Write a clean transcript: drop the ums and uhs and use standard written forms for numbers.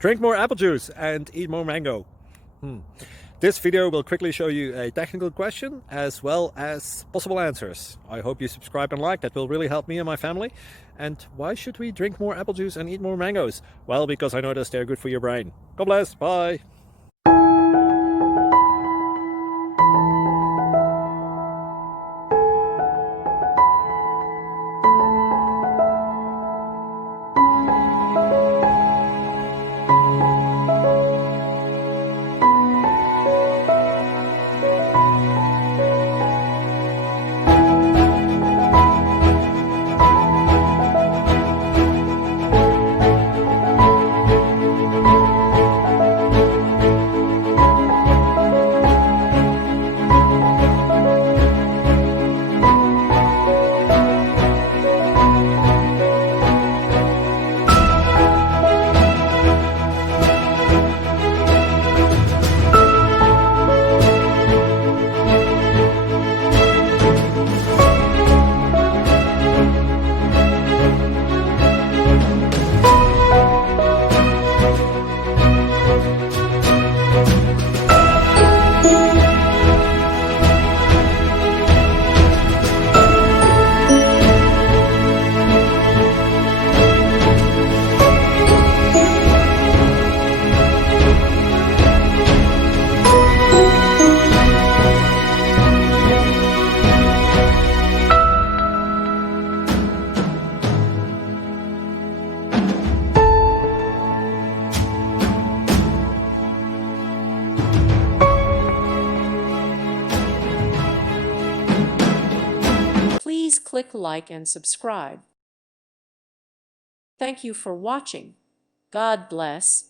Drink more apple juice and eat more mango. This video will quickly show you a technical question as well as possible answers. I hope you subscribe and like, that will really help me and my family. And why should we drink more apple juice and eat more mangoes? Well, because I noticed they're good for your brain. God bless, bye! Please click like and subscribe. Thank you for watching. God bless.